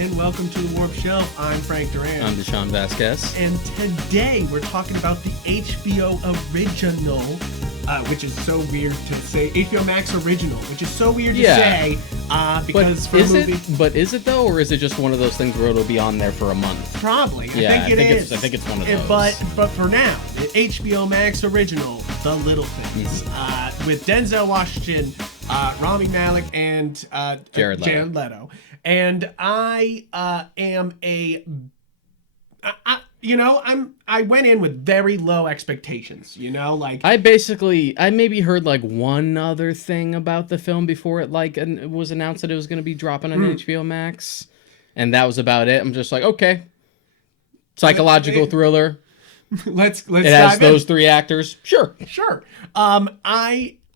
and welcome to the Warp Shelf. I'm Frank Duran. I'm Deshaun Vasquez. And today we're talking about the HBO original, which is so weird to say. HBO Max original, which is so weird to say, because for a movie... But is it though, or is it just one of those things where it'll be on there for a month? Probably. Yeah, I think it is. I think it's one of those. But for now, the HBO Max original, The Little Things, with Denzel Washington, Rami Malek, and Jared Leto. And I went in with very low expectations, like I maybe heard like one other thing about the film before it was announced that it was going to be dropping on HBO Max, and that was about it. I'm just like, okay, psychological thriller. Let's it has those three actors. Sure.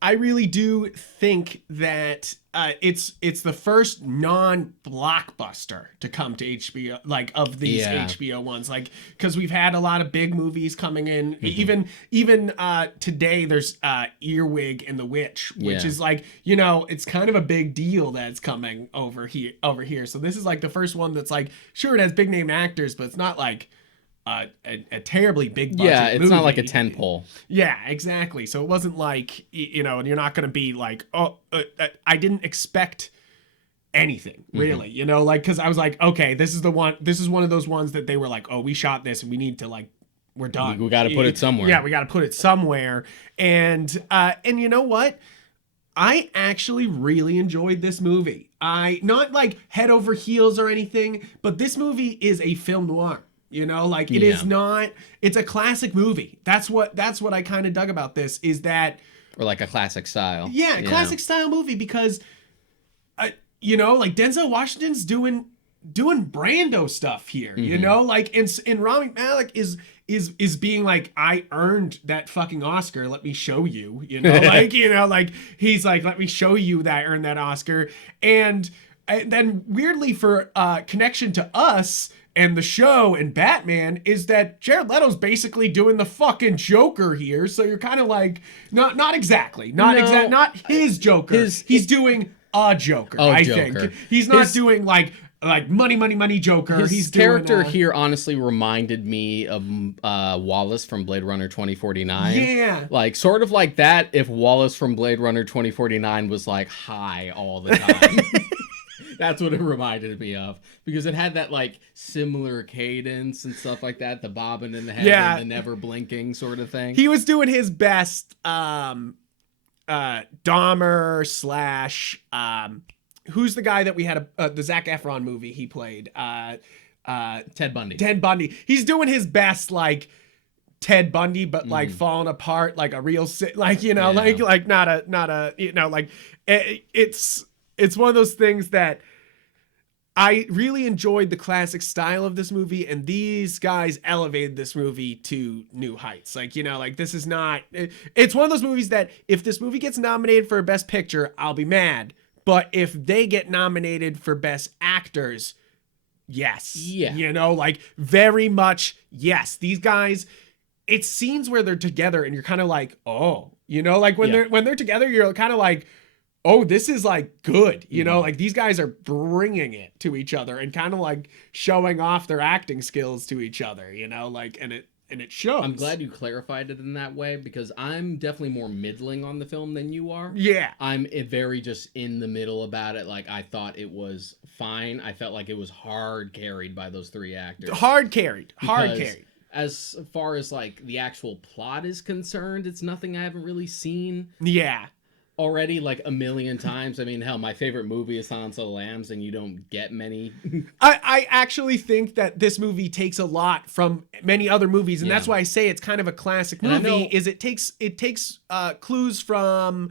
I really do think that it's the first non-blockbuster to come to HBO, like of these HBO ones, like because we've had a lot of big movies coming in. Even today there's Earwig and the Witch, which is like, it's kind of a big deal that it's coming over here. So this is like the first one that's like, sure, it has big name actors, but it's not like a terribly big budget it's movie. not like a tentpole. Yeah, exactly. So it wasn't like, and you're not going to be like, I didn't expect anything really, because I was like, okay, this is one of those ones that they were like, oh, we shot this and we need to we're done. We got to put it somewhere. Yeah, we got to put it somewhere. And you know what? I actually really enjoyed this movie. Not like head over heels or anything, but this movie is a film noir. It is not, it's a classic movie. That's what I kind of dug about this, is that, or like a classic style. Yeah, classic style movie, because like Denzel Washington's doing Brando stuff here, and Rami Malek is being like, I earned that fucking Oscar, let me show you, he's like, let me show you that I earned that Oscar. And then weirdly for connection to Us and the show and Batman is that Jared Leto's basically doing the fucking Joker here. So you're kind of like, not exactly, not his Joker. He's doing a Joker, I think. He's not doing like money Joker. His character here honestly reminded me of Wallace from Blade Runner 2049. Yeah. Like sort of like that if Wallace from Blade Runner 2049 was like high all the time. That's what it reminded me of, because it had that like similar cadence and stuff like that, the bobbing in the head and the never blinking sort of thing. He was doing his best Dahmer / who's the guy that we had the Zac Efron movie he played? Ted Bundy. Ted Bundy. He's doing his best like Ted Bundy, but like falling apart like a real like not a like it's one of those things that I really enjoyed the classic style of this movie, and these guys elevated this movie to new heights. This is not, it's one of those movies that if this movie gets nominated for Best Picture, I'll be mad. But if they get nominated for Best Actors, yes. Yeah. Very much yes. These guys, it's scenes where they're together and you're kind of like, oh, when they're together, you're kind of like, oh, this is like good, these guys are bringing it to each other and kind of like showing off their acting skills to each other, and it shows. I'm glad you clarified it in that way, because I'm definitely more middling on the film than you are. Yeah. I'm very just in the middle about it. Like, I thought it was fine. I felt like it was hard carried by those three actors. Hard carried. As far as like the actual plot is concerned, it's nothing I haven't really seen. Yeah. Already like a million times. I mean, hell, my favorite movie is Silence of the Lambs, and you don't get many. I actually think that this movie takes a lot from many other movies, and that's why I say it's kind of a classic movie. It takes clues from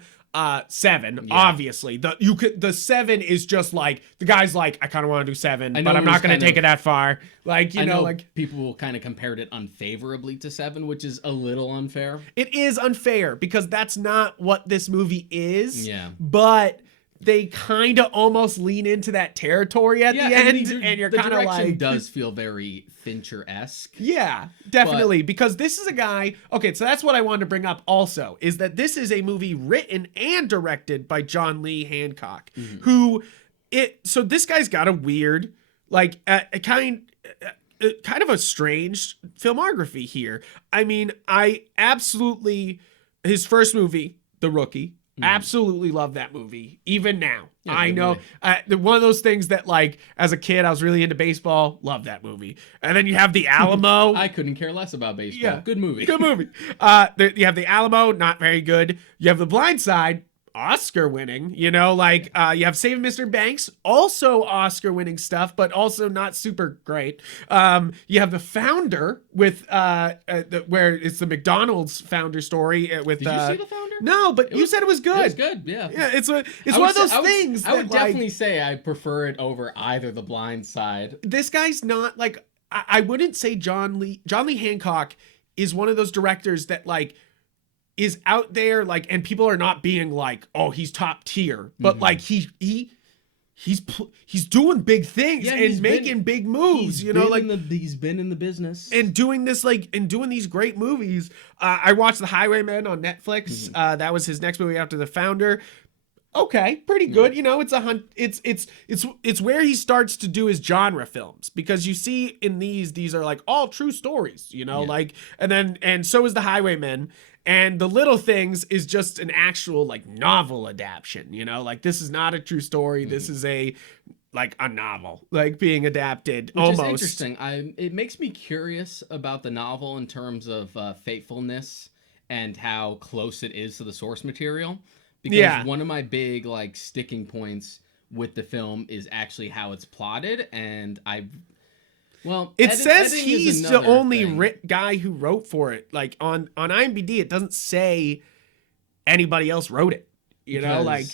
Seven, obviously. The Seven is just like, the guy's like, I kind of want to do Seven, but I'm not going to take it that far. Like, I know people kind of compared it unfavorably to Seven, which is a little unfair. It is unfair because that's not what this movie is. Yeah. But they kind of almost lean into that territory at the end, and you're kind of like, does feel very Fincher-esque. Yeah, definitely, because this is a guy. Okay, so that's what I wanted to bring up also, is that this is a movie written and directed by John Lee Hancock, so this guy's got a weird like a kind of a strange filmography here. I mean, I absolutely, his first movie, The Rookie, absolutely love that movie. Even now, Yeah, I good know one of those things that, like, as a kid, I was really into baseball. Love that movie. And then you have The Alamo. I couldn't care less about baseball. Yeah. Good movie. Good movie. You have The Alamo, not very good. You have The Blind Side, Oscar winning, you know, like you have Saving Mr. Banks, also Oscar winning stuff, but also not super great. You have The Founder with where it's the McDonald's founder story with. Did you see The Founder? No, but you said it was good. It was good, yeah. Yeah, it's one of those things. I would definitely say I prefer it over either The Blind Side. This guy's not like I wouldn't say John Lee Hancock is one of those directors that like is out there, like, and people are not being like, oh, he's top tier, but like he's doing big things and making big moves, you know, like he's been in the business and doing this, like, and doing these great movies. I watched The Highwaymen on Netflix. That was his next movie after The Founder. Okay, pretty good. You know, it's a hunt. It's where he starts to do his genre films, because you see in these are like all true stories, you know, like, and so is The Highwaymen. And The Little Things is just an actual like novel adaptation, you know, like this is not a true story. This is a novel, like being adapted. Which almost. Is interesting. It makes me curious about the novel in terms of faithfulness and how close it is to the source material. Because one of my big like sticking points with the film is actually how it's plotted, and it says he's the only guy who wrote for it. Like on IMDb, it doesn't say anybody else wrote it. You know, like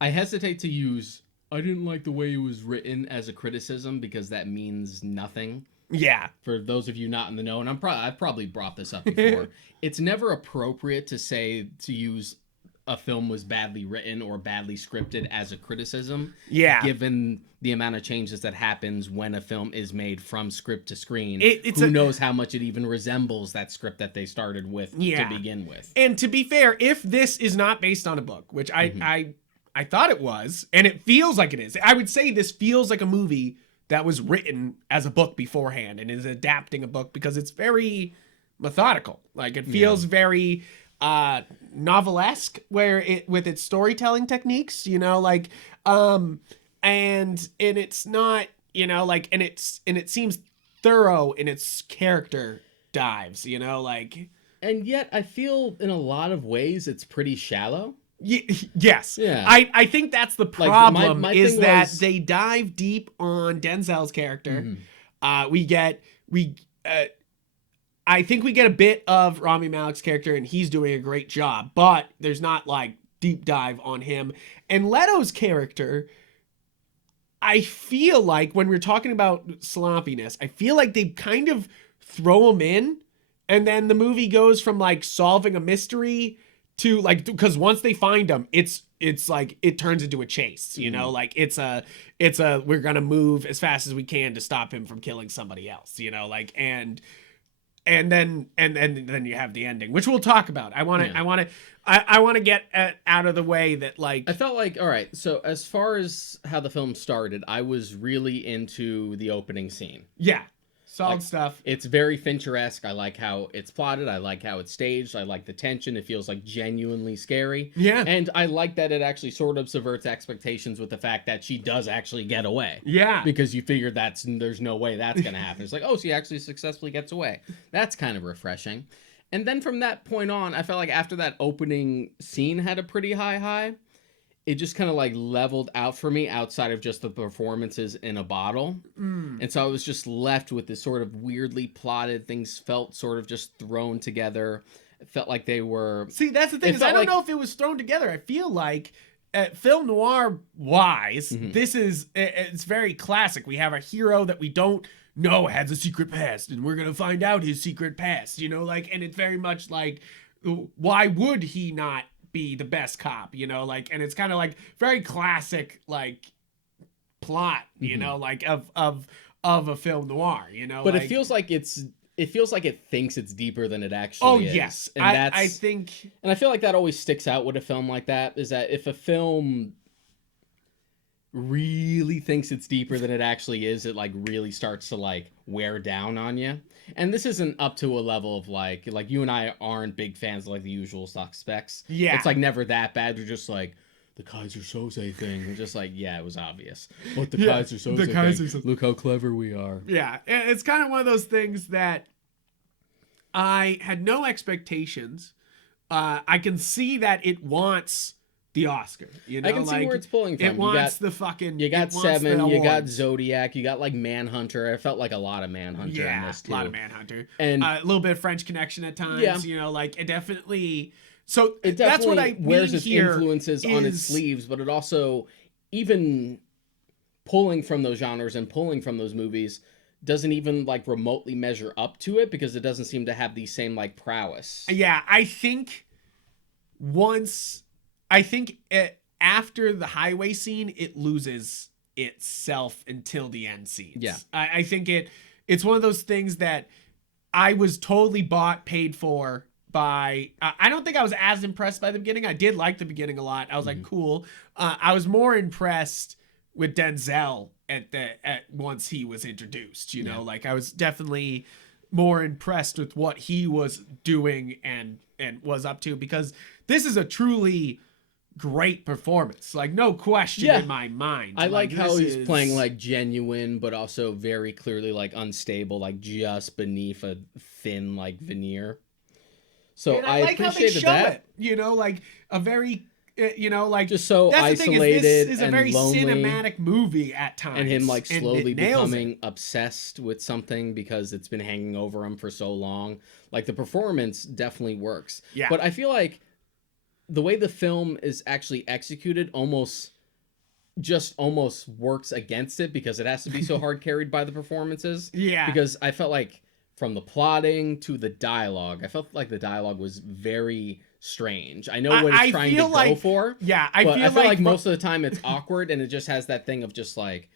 I hesitate to use I didn't like the way it was written as a criticism, because that means nothing. Yeah. For those of you not in the know, and I've probably brought this up before, it's never appropriate to use a film was badly written or badly scripted as a criticism. Yeah. Given the amount of changes that happens when a film is made from script to screen. Who knows how much it even resembles that script that they started with to begin with. And to be fair, if this is not based on a book, which I thought it was, and it feels like it is, I would say this feels like a movie that was written as a book beforehand and is adapting a book, because it's very methodical. Like it feels very novelesque with its storytelling techniques, you know, like and it's not, you know, like, and it seems thorough in its character dives, you know, like, and yet I feel in a lot of ways it's pretty shallow. Yes. Yeah. I think that's the problem, like is that they dive deep on Denzel's character. I think we get a bit of Rami Malek's character, and he's doing a great job, but there's not like deep dive on him. And Leto's character, I feel like when we're talking about sloppiness, I feel like they kind of throw him in, and then the movie goes from like solving a mystery to like, because once they find him, it's like it turns into a chase, you know, like it's a we're gonna move as fast as we can to stop him from killing somebody else, you know, like, and then you have the ending, which we'll talk about. I want to get out of the way that, like, I felt like, all right, so as far as how the film started, I was really into the opening scene. Yeah. Solid stuff. It's very Fincher-esque. I like how it's plotted. I like how it's staged. I like the tension. It feels like genuinely scary. Yeah. And I like that it actually sort of subverts expectations with the fact that she does actually get away. Yeah. Because you figure there's no way that's going to happen. It's like, oh, she actually successfully gets away. That's kind of refreshing. And then from that point on, I felt like after that opening scene had a pretty high, it just kind of like leveled out for me outside of just the performances in a bottle. And so I was just left with this sort of weirdly plotted, things felt sort of just thrown together. It felt like they were... See, that's the thing, is I don't know if it was thrown together. I feel like film noir wise, it's very classic. We have a hero that we don't know has a secret past, and we're going to find out his secret past, you know, like, and it's very much like, why would he not be the best cop, you know, like, and it's kind of like very classic like plot, you know, like of a film noir, you know, but like, it feels like it thinks it's deeper than it actually is. Yes, and I think, and I feel like that always sticks out with a film like that, is that if a film really thinks it's deeper than it actually is, it like really starts to like wear down on you. And this isn't up to a level of like you and I aren't big fans of like The Usual Suspects. Yeah. It's like never that bad. We're just like the Kaiser Soze thing. We're just like, yeah, it was obvious. But the Kaiser Soze thing, look how clever we are. Yeah, it's kind of one of those things that I had no expectations. I can see that it wants the Oscar. You know, I can see where it's pulling from. It wants the fucking. You got Seven. You got Zodiac. You got like Manhunter. I felt like a lot of Manhunter in this too. A lot of Manhunter, and a little bit of French Connection at times. Yeah. You know, like it definitely. So it definitely that's what I wears mean its here influences on its sleeves, but it also, even pulling from those genres and pulling from those movies, doesn't even like remotely measure up to it because it doesn't seem to have the same like prowess. Yeah, I think after the highway scene, it loses itself until the end scenes. Yeah. I think it's one of those things that I was totally paid for by. I don't think I was as impressed by the beginning. I did like the beginning a lot. I was like, cool. I was more impressed with Denzel at once he was introduced. You know, like I was definitely more impressed with what he was doing and was up to, because this is a truly great performance, like no question in my mind. I like how he's playing like genuine but also very clearly like unstable, like just beneath a thin like veneer. So and I like appreciated how they show that. it, you know, like a very you know, like just so that's isolated, this is a and very lonely, cinematic movie at times, and him like slowly becoming it. obsessed with something because it's been hanging over him for so long. Like the performance definitely works. Yeah. But I feel like the way the film is actually executed almost works against it, because it has to be so hard carried by the performances. Yeah. Because I felt like from the plotting to the dialogue, I felt like the dialogue was very strange. I know what it's trying to go for. Yeah, I feel like most of the time it's awkward, and it just has that thing of just like,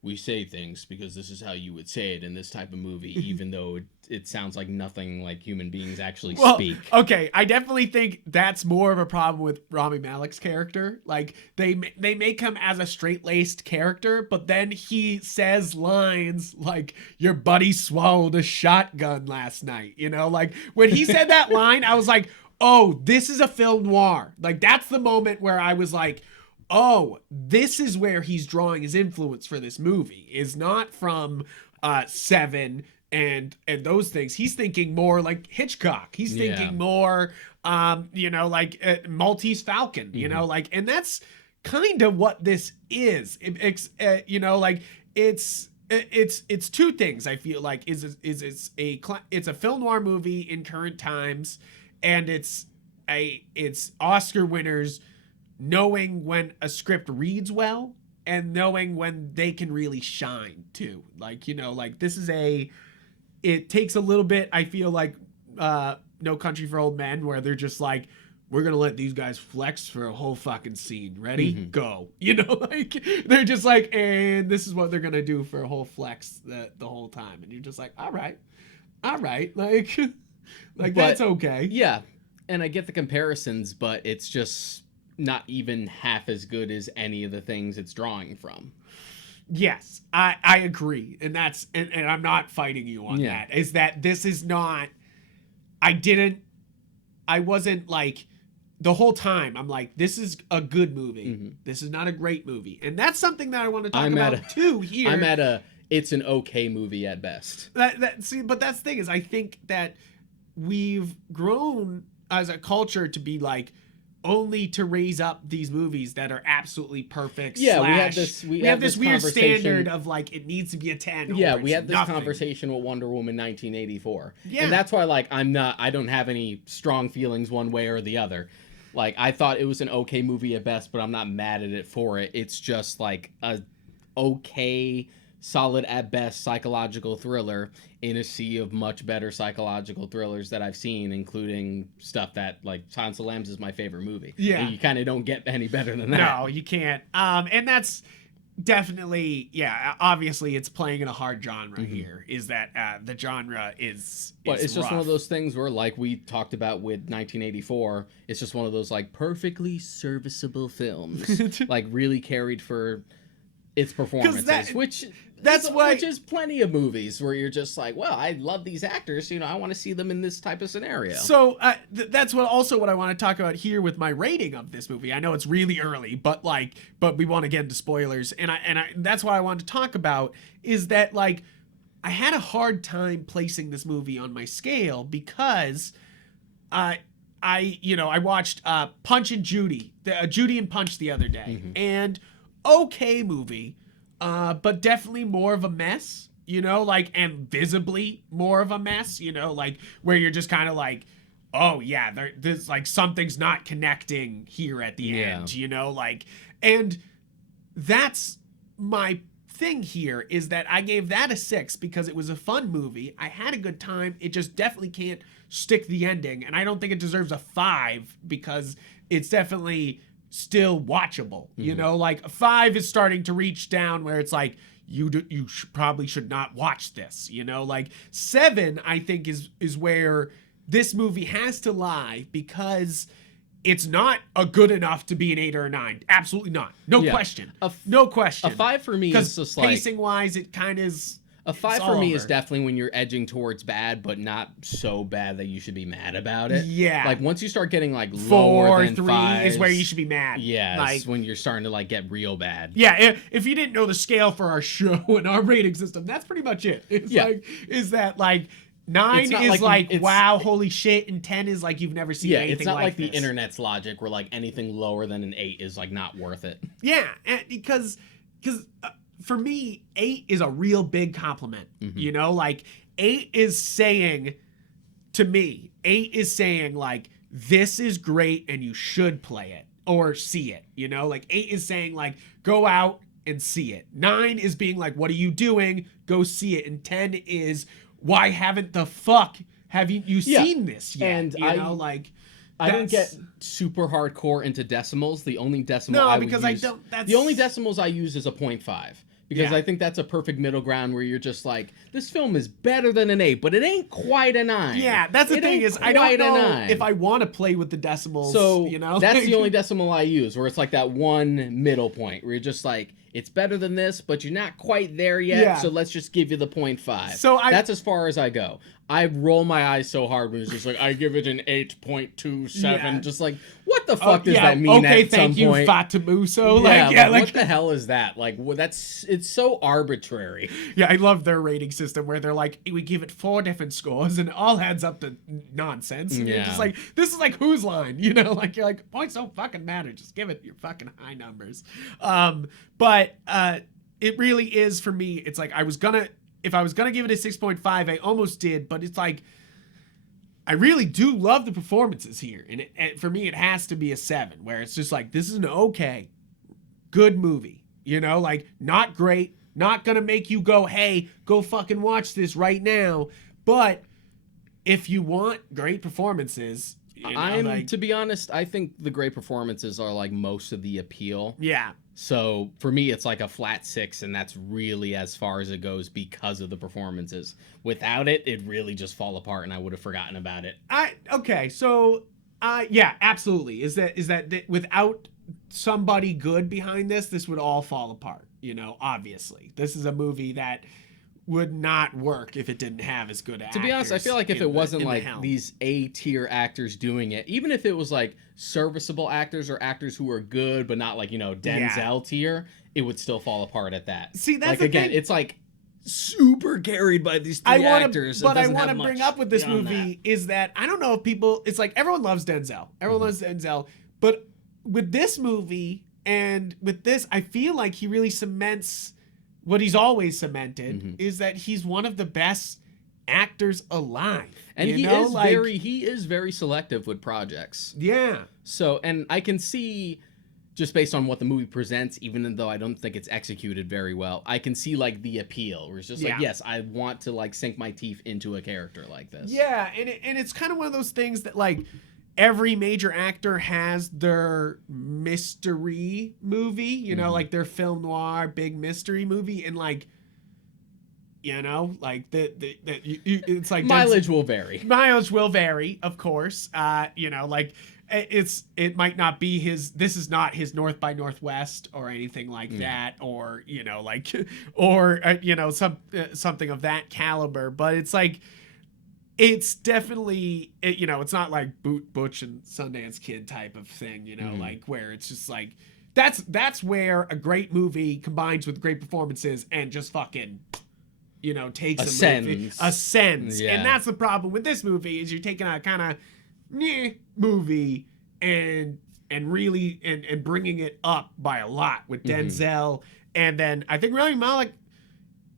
we say things because this is how you would say it in this type of movie, even though it sounds like nothing like human beings actually speak. Okay, I definitely think that's more of a problem with Rami Malek's character. Like they make him as a straight-laced character, but then he says lines like, "Your buddy swallowed a shotgun last night." You know, like when he said that line, I was like, "Oh, this is a film noir." Like that's the moment where I was like, oh, this is where he's drawing his influence for this movie, is not from Seven and those things. He's thinking more like Hitchcock. He's thinking more, you know, like Maltese Falcon, you know, like, and that's kind of what this is. You know, like it's two things. I feel like it's a film noir movie in current times, and it's Oscar winners knowing when a script reads well and knowing when they can really shine too. Like, you know, like it takes a little bit, I feel like, No Country for Old Men, where they're just like, we're going to let these guys flex for a whole fucking scene. Ready? Go. You know, like they're just like, and this is what they're going to do for a whole flex the whole time. And you're just like, all right, like that's okay. Yeah. And I get the comparisons, but it's just not even half as good as any of the things it's drawing from. Yes, I agree. And that's, and I'm not fighting you on that, is that this is not, I wasn't like, the whole time I'm like, this is a good movie. This is not a great movie. And that's something that I want to talk about too here. I'm at it's an okay movie at best. See, but that's the thing, is I think that we've grown as a culture to be like, only to raise up these movies that are absolutely perfect. Yeah, we have this weird standard of like, it needs to be a 10. Yeah, we had this conversation with Wonder Woman 1984. Yeah. And that's why like I don't have any strong feelings one way or the other. Like I thought it was an okay movie at best, but I'm not mad at it for it. It's just like a okay, solid at best psychological thriller in a sea of much better psychological thrillers that I've seen, including stuff that like Silence of the Lambs is my favorite movie. Yeah, and you kind of don't get any better than that. No, you can't. And that's definitely, obviously it's playing in a hard genre here, is that the genre is but it's just rough. one of those things where, like we talked about with 1984, it's just one of those like perfectly serviceable films, like really carried for its performances, which is plenty of movies where you're just like, well, I love these actors, I want to see them in this type of scenario. So that's what I want to talk about here with my rating of this movie. I know it's really early, but we want to get into spoilers, and that's what I wanted to talk about is that like I had a hard time placing this movie on my scale because I watched Punch and Judy, Judy and Punch the other day, and okay movie, but definitely more of a mess, and visibly more of a mess, like where you're just kind of like, oh yeah, there's like something's not connecting here at the end, and that's my thing here is that I gave that a 6 because it was a fun movie. I had a good time. It just definitely can't stick the ending, and I don't think it deserves a 5 because it's definitely still watchable. Like a 5 is starting to reach down where it's like you probably should not watch this. Like 7 I think is where this movie has to lie because it's not a good enough to be an 8 or a 9. Absolutely not. No question. No question. A 5 for me is just like pacing wise, it kind of is. A 5 for me is definitely when you're edging towards bad, but not so bad that you should be mad about it. Yeah. Like once you start getting like 4, 3 5s, is where you should be mad. Yeah. Like when you're starting to like get real bad. Yeah. If you didn't know the scale for our show and our rating system, that's pretty much it. It's is that like 9 is like wow, holy shit, and 10 is like you've never seen anything like this. It's not like the internet's logic where like anything lower than an 8 is like not worth it. Yeah, because for me, 8 is a real big compliment. Like 8 is saying to me, 8 is saying like this is great and you should play it or see it. Like 8 is saying like go out and see it. 9 is being like what are you doing? Go see it. And 10 is why haven't the fuck have you seen this yet? And I don't get super hardcore into decimals. The only decimal the only decimals I use is a 0.5 because I think that's a perfect middle ground where you're just like this film is better than an 8, but it ain't quite a 9. Yeah, that's the thing is I don't know if I want to play with the decimals. So that's the only decimal I use where it's like that one middle point where you're just like it's better than this, but you're not quite there yet, so let's just give you the 0.5. So that's as far as I go. I roll my eyes so hard when it's just like, I give it an 8.27. Just like, what the fuck does that mean at some point? Okay, thank you, Fatamuso. What the hell is that? Like, it's so arbitrary. Yeah, I love their rating system where they're like, we give it 4 different scores and it all adds up to nonsense. And you're just like, this is like Whose Line? Like, you're like, points don't fucking matter. Just give it your fucking high numbers. But it really is for me, it's like, if I was gonna give it a 6.5, I almost did, but it's like I really do love the performances here, and for me it has to be a 7, where it's just like this is an okay, good movie, like not great, not gonna make you go, hey, go fucking watch this right now, but if you want great performances, to be honest, I think the great performances are like most of the appeal. Yeah. So for me, it's like a flat 6, and that's really as far as it goes because of the performances. Without it, it'd really just fall apart, and I would have forgotten about it. Yeah, absolutely. Is that without somebody good behind this would all fall apart. Obviously, this is a movie that would not work if it didn't have as good actors. To be honest, I feel like if it wasn't like these A-tier actors doing it, even if it was like serviceable actors or actors who are good but not like, Denzel tier, it would still fall apart at that. See, that's like, the again, thing. It's like super carried by these three actors. But I want to bring up with this movie is that I don't know if people, it's like everyone loves Denzel. Everyone loves Denzel. But with this movie and with this, I feel like he really cements what he's always cemented is that he's one of the best actors alive. And he is very selective with projects. Yeah. So, and I can see just based on what the movie presents, even though I don't think it's executed very well, I can see like the appeal where it's just like, yes, I want to like sink my teeth into a character like this. Yeah. And it's kind of one of those things that like every major actor has their mystery movie, like their film noir big mystery movie, and like, like it's like mileage will vary. Mileage will vary, of course. Like it might not be this is not his North by Northwest or anything like that, or like or something of that caliber, but it's like it's definitely it's not like Butch and Sundance Kid type of thing, like where it's just like that's where a great movie combines with great performances and just fucking takes ascends. Yeah. And that's the problem with this movie, is you're taking a kind of movie and really and bringing it up by a lot with Denzel. And then I think Rami Malek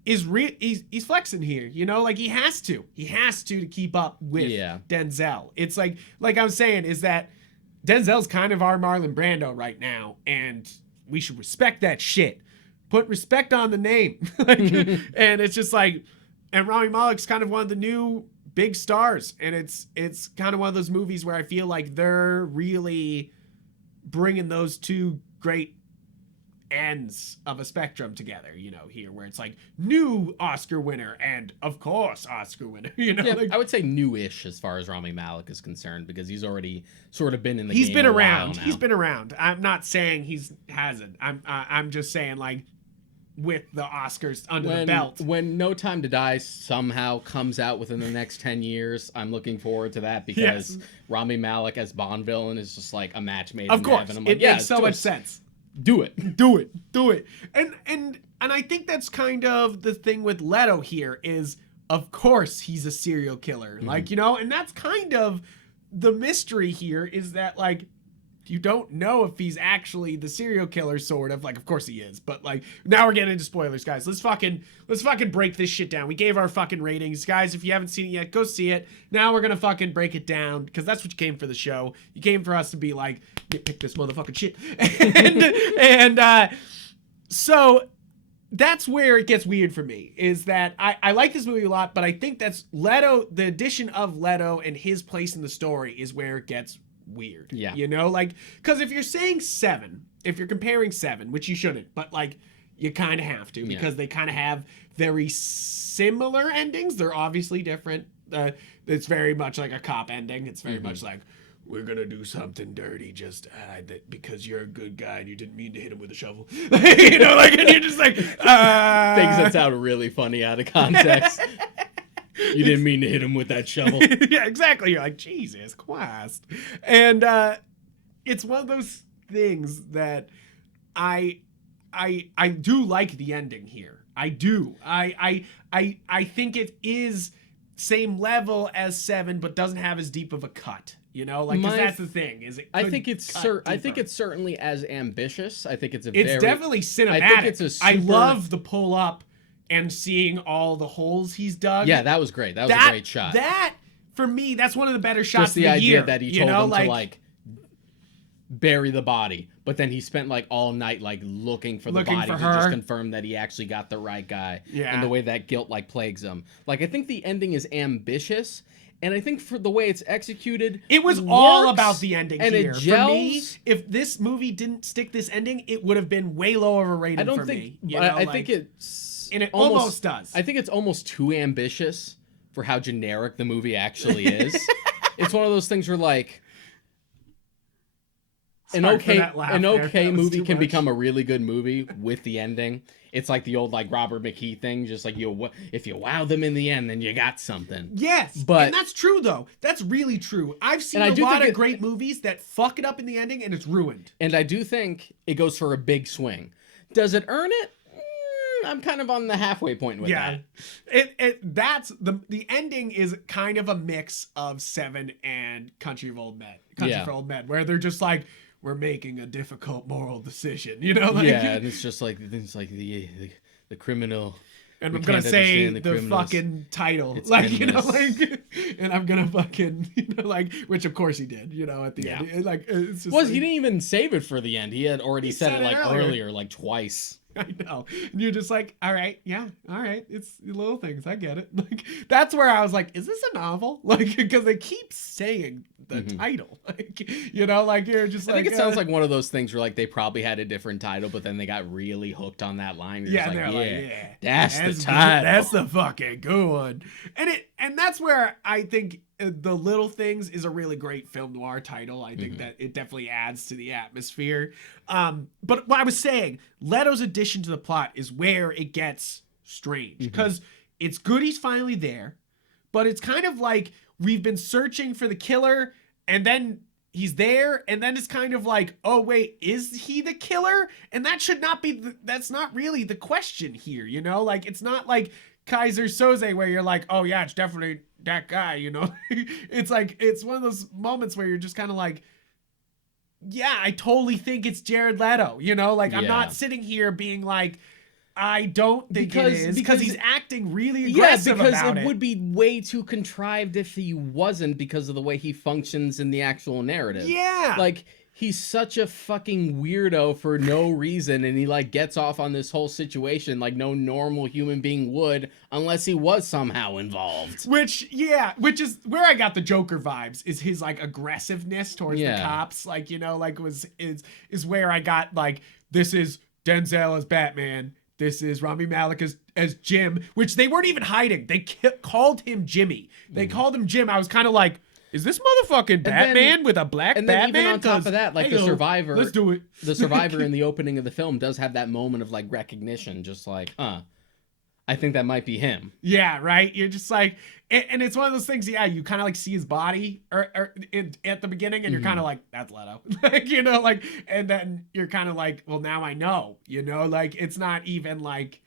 is he's flexing here, like he has to keep up with Denzel. It's like I was saying, is that Denzel's kind of our Marlon Brando right now, and we should respect that shit. Put respect on the name. And it's just like, and Rami Malek's kind of one of the new big stars, and it's kind of one of those movies where I feel like they're really bringing those two great ends of a spectrum together, here, where it's like new Oscar winner and of course Oscar winner, I would say newish as far as Rami Malek is concerned, because he's already sort of been in the game. He's been around. I'm not saying hasn't. I'm just saying, like, with the Oscars under the belt. When No Time to Die somehow comes out within the next 10 years, I'm looking forward to that, because Rami Malek as Bond villain is just like a match made in heaven. I'm like, it makes so much sense. Do it. And I think that's kind of the thing with Leto here, is of course he's a serial killer. Like, and that's kind of the mystery here, is that, like, you don't know if he's actually the serial killer, sort of. Like, of course he is, but like, now we're getting into spoilers, guys. Let's fucking break this shit down. We gave our fucking ratings, guys. If you haven't seen it yet, go see it. Now we're gonna fucking break it down, because that's what you came for the show. You came for us to be like, nitpick this motherfucking shit. So that's where it gets weird for me, is that I like this movie a lot, but I think that's Leto, the addition of Leto and his place in the story is where it gets weird. Like, because if you're saying 7, if you're comparing 7, which you shouldn't, but like you kind of have to, because they kind of have very similar endings. They're obviously different. It's very much like a cop ending. It's very much like, we're gonna do something dirty just because you're a good guy and you didn't mean to hit him with a shovel. Like, and you're just like, things that sound really funny out of context. You didn't mean to hit him with that shovel. Yeah, exactly. You're like, Jesus Christ. And it's one of those things that I do like the ending here. I do. I think it is same level as 7, but doesn't have as deep of a cut. Like, 'cause that's the thing. Is it? I think it's certainly as ambitious. I think it's definitely cinematic. I think it's I love the pull up and seeing all the holes he's dug. Yeah, that was great. That was a great shot. That, for me, that's one of the better shots of the year. Just the idea that he told them to, like, bury the body, but then he spent, like, all night, like, looking for the body to just confirm that he actually got the right guy. Yeah. And the way that guilt, like, plagues him. Like, I think the ending is ambitious, and I think for the way it's executed, it was all about the ending and here. It gels. For me, if this movie didn't stick this ending, it would have been way lower of a rating for me. I think it's... And it almost does. I think it's almost too ambitious for how generic the movie actually is. It's one of those things where, like, an okay movie can become a really good movie with the ending. It's like the old, like, Robert McKee thing, just like, if you wow them in the end, then you got something. Yes, and that's true, though. That's really true. I've seen a lot of great movies that fuck it up in the ending, and it's ruined. And I do think it goes for a big swing. Does it earn it? I'm kind of on the halfway point with that. That's the ending is kind of a mix of 7 and Country for Old Men, where they're just like, we're making a difficult moral decision, Like, and it's just like the criminal. And I'm gonna say the fucking title, like, and I'm gonna fucking, which of course he did, at the end. Like, it's just he didn't even save it for the end. He had already said it like earlier, like twice. I know. And you're just like, all right, it's little things. I get it. Like, that's where I was like, is this a novel? Like, because they keep saying the title. Like, like, you're just like, I think it sounds like one of those things where, like, they probably had a different title, but then they got really hooked on that line. That's the title. That's the fucking good one. And that's where I think The Little Things is a really great film noir title. I think that it definitely adds to the atmosphere. But what I was saying, Leto's addition to the plot is where it gets strange, because it's good he's finally there, but it's kind of like we've been searching for the killer, and then he's there, and then it's kind of like, oh wait, is he the killer? And that should not be that's not really the question here, you know? Like, it's not like Kaiser Soze where you're like, oh yeah, it's definitely that guy, you know? It's like, it's one of those moments where you're just kind of like, yeah, I totally think it's Jared Leto, you know? Like, I'm not sitting here being like, I don't think it is, because he's acting really aggressive about it. Yeah, because it would be way too contrived if he wasn't, because of the way he functions in the actual narrative. Yeah. Like, he's such a fucking weirdo for no reason, and he, like, gets off on this whole situation like no normal human being would, unless he was somehow involved. Which is where I got the Joker vibes, is his, like, aggressiveness towards the cops. Like, you know, like, is where I got, like, this is Denzel as Batman, this is Rami Malek as Jim, which they weren't even hiding. They called him Jimmy. They called him Jim. I was kind of like, is this motherfucking Batman with a black Batman? And then even on top of that, like, the survivor, let's do it. The survivor in the opening of the film does have that moment of, like, recognition, just like, I think that might be him. Yeah, right? You're just like, and it's one of those things, you kind of like see his body at the beginning, and you're kind of like, that's Leto. Like, you know, like, and then you're kind of like, well, now I know, you know, like, it's not even like...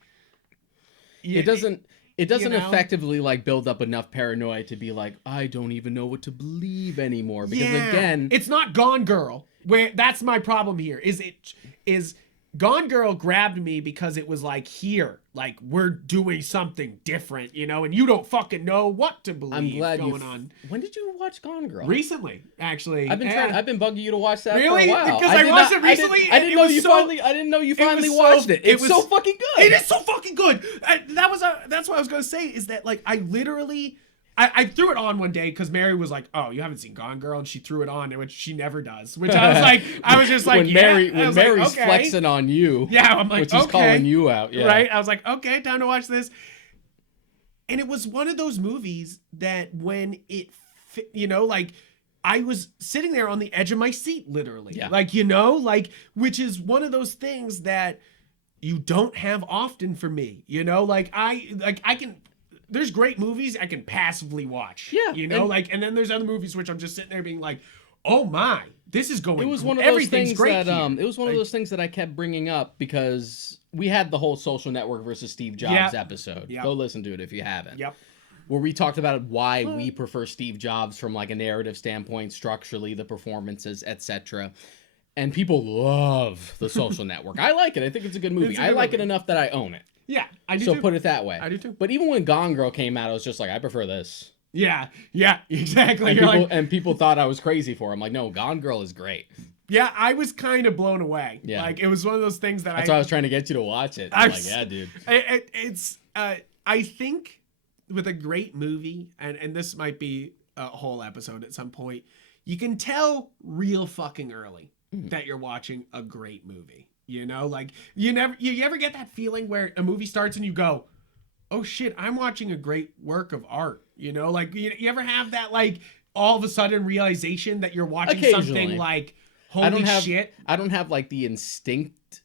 It doesn't know? effectively, like, build up enough paranoia to be like, I don't even know what to believe anymore. Because, again... It's not Gone Girl, where that's my problem here, is Gone Girl grabbed me because it was like, here, like, we're doing something different, you know, and you don't fucking know what to believe. I'm glad going on. When did you watch Gone Girl? Recently, actually. I've been bugging you to watch that really? for a while. Because I watched it recently. I didn't know you finally watched it. It's so fucking good. It is so fucking good. That's what I was gonna say, is that, like, I literally. I threw it on one day because Mary was like, "Oh, you haven't seen Gone Girl," and she threw it on, which she never does. Which I was just like, when Mary's flexing on you, I'm like, which is calling you out, right? I was like, okay, time to watch this. And it was one of those movies that when it, you know, like, I was sitting there on the edge of my seat, literally, like, you know, like, which is one of those things that you don't have often for me, you know, like I can. There's great movies I can passively watch. Yeah. You know, and then there's other movies which I'm just sitting there being like, oh my, this is going. It was one of those things that it was one of those things that I kept bringing up because we had the whole Social Network versus Steve Jobs episode. Go listen to it if you haven't. Where we talked about why we prefer Steve Jobs from, like, a narrative standpoint, structurally, the performances, etc. And people love the Social Network. I like it. I think it's a good movie. I like it enough that I own it. Yeah, I do. So too. put it that way. I do too. But even when Gone Girl came out, I was just like, I prefer this. Yeah, exactly. And people thought I was crazy for it. I'm like, no, Gone Girl is great. Yeah, I was kind of blown away. Yeah. Like, it was one of those things that That's why I was trying to get you to watch it. I'm like, yeah, dude. I think with a great movie, and this might be a whole episode at some point, you can tell real fucking early that you're watching a great movie. You know, like, you ever get that feeling where a movie starts and you go, oh shit, I'm watching a great work of art. You know, like, you ever have that, like, all of a sudden realization that you're watching something like, holy shit. I don't have, like, the instinct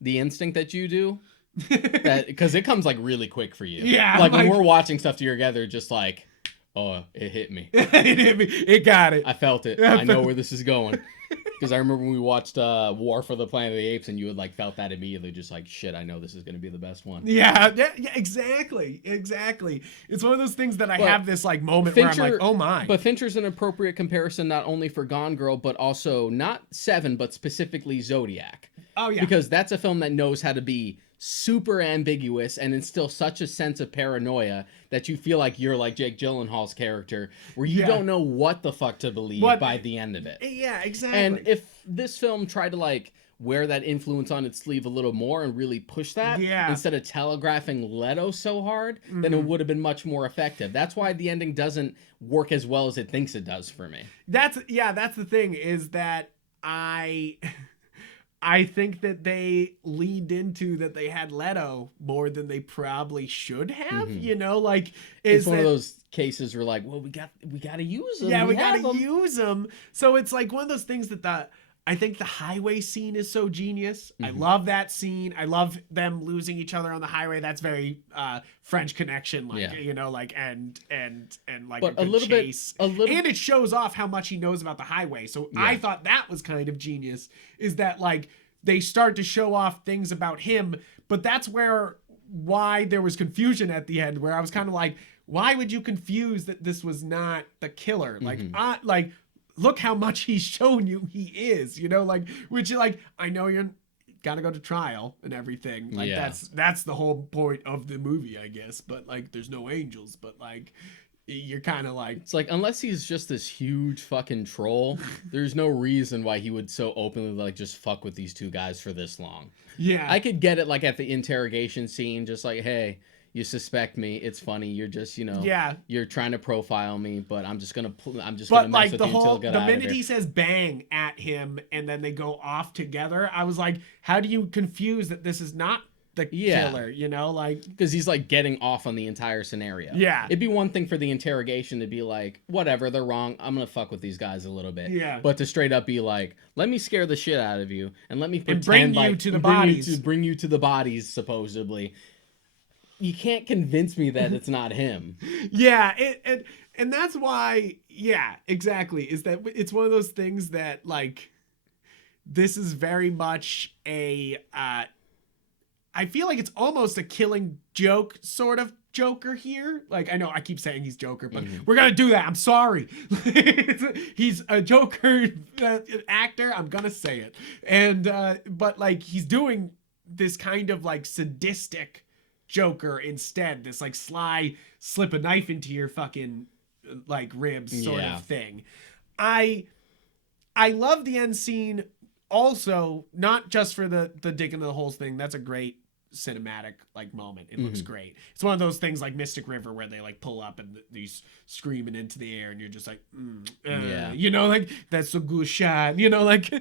that you do. Because it comes, like, really quick for you. Yeah. Like, when we're watching stuff together, just like, oh, it hit me. It hit me. It got it. I felt it. I know where this is going. Because I remember when we watched War for the Planet of the Apes, and you had, like, felt that immediately, just like, shit, I know this is going to be the best one. Yeah, exactly. It's one of those things that I have this, like, moment where I'm like, oh my. But Fincher's an appropriate comparison not only for Gone Girl, but also not Seven, but specifically Zodiac. Oh yeah. Because that's a film that knows how to be super ambiguous and instill such a sense of paranoia that you feel like you're like Jake Gyllenhaal's character, where you don't know what the fuck to believe by the end of it. Yeah, exactly. And if this film tried to, like, wear that influence on its sleeve a little more and really push that, instead of telegraphing Leto so hard, then it would have been much more effective. That's why the ending doesn't work as well as it thinks it does for me. That's the thing, is that I I think that they leaned into that they had Leto more than they probably should have. Mhm. You know, like It's one of those cases where like, well, we got to use them. Yeah, we have gotta them. use them. So it's like one of those things that I think the highway scene is so genius. I love that scene. I love them losing each other on the highway. That's very French Connection, like you know, like and like But a good chase. and it shows off how much he knows about the highway. So I thought that was kind of genius. Is that like they start to show off things about him, but that's why there was confusion at the end, where I was kind of like, why would you confuse that this was not the killer? Like, look how much he's shown you he is, you know, like, which like, I know you're gotta go to trial and everything. Like that's the whole point of the movie, I guess. But like, there's no angels, but like, you're kind of like, it's like, unless he's just this huge fucking troll, there's no reason why he would so openly like just fuck with these two guys for this long. Yeah, I could get it like at the interrogation scene, just like, hey, you suspect me. It's funny. You're just, you know, you're trying to profile me, but I'm just gonna mess like with the you until whole I get the out of minute there. he says bang at him and then they go off together, I was like, how do you confuse that this is not the killer? You know, like, because he's like getting off on the entire scenario. Yeah, it'd be one thing for the interrogation to be like, whatever, they're wrong, I'm gonna fuck with these guys a little bit. Yeah, but to straight up be like, let me scare the shit out of you and let me pretend bring you like to the bodies, bring you to the bodies supposedly. You can't convince me that it's not him. Yeah, and that's why, yeah, exactly, is that it's one of those things that like, this is very much a I feel like it's almost a Killing Joke sort of Joker here. Like, I know I keep saying he's Joker, but we're gonna do that. I'm sorry. He's a Joker actor. I'm gonna say it. And but like, he's doing this kind of like sadistic Joker instead, this like sly slip a knife into your fucking like ribs sort of thing. I love the end scene also, not just for the dig into the holes thing. That's a great cinematic like moment. It looks great. It's one of those things like Mystic River where they like pull up and these screaming into the air and you're just like, you know, like, that's a good shot, you know, like,